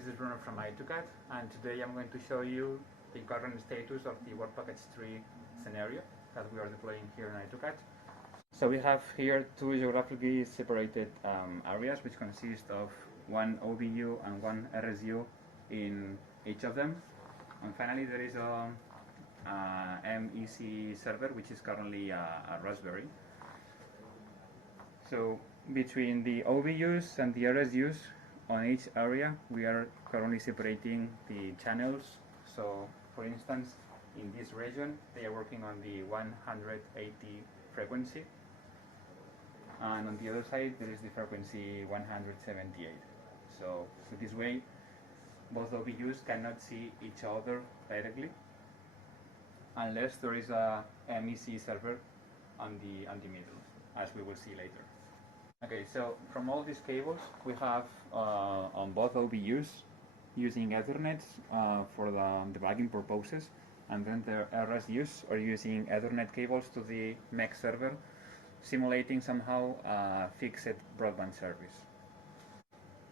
this is Bruno from i2CAD, and today I'm going to show you the current status of the Work Package 3 scenario that we are deploying here in i2CAD. So we have here two geographically separated areas which consist of one OBU and one RSU in each of them. And finally there is a MEC server which is currently a Raspberry. So between the OBUs and the RSUs on each area, we are currently separating the channels. So for instance, in this region, they are working on the 180 frequency. And on the other side, there is the frequency 178. So this way, both OBUs cannot see each other directly, unless there is a MEC server on the middle, as we will see later. Okay, so from all these cables, we have on both OBUs using Ethernet for the debugging purposes, and then the RSUs are using Ethernet cables to the MEC server, simulating somehow a fixed broadband service.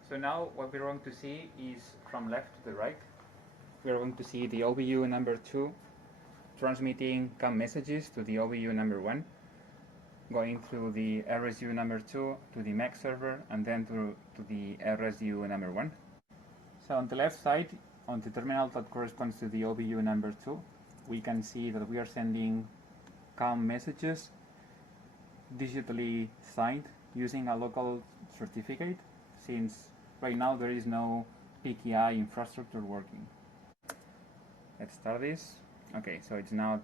So now what we're going to see is from left to the right. We're going to see the OBU number 2 transmitting CAM messages to the OBU number 1, going through the RSU number 2 to the MEC server, and then to the RSU number 1. So on the left side, on the terminal that corresponds to the OBU number 2, we can see that we are sending CAM messages digitally signed using a local certificate, since right now there is no PKI infrastructure working. Let's start this. Okay, so it's now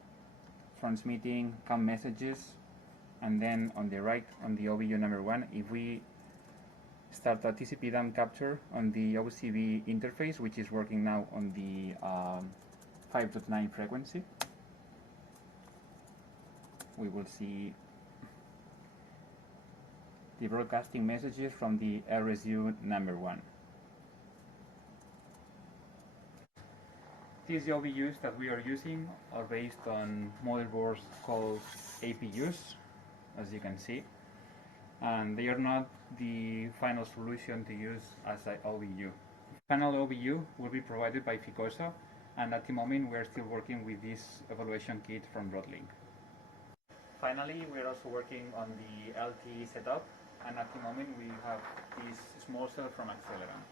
transmitting CAM messages, and then on the right, on the OBU number 1, if we start a TCP DAM capture on the OCB interface, which is working now on the 5.9 frequency, we will see the broadcasting messages from the RSU number 1. These OBUs that we are using are based on motherboards called APUs, as you can see, and they are not the final solution to use as an OBU. Final OBU will be provided by Ficosa, and at the moment we are still working with this evaluation kit from Broadlink. Finally, we are also working on the LTE setup, and at the moment we have this small cell from Accelerant.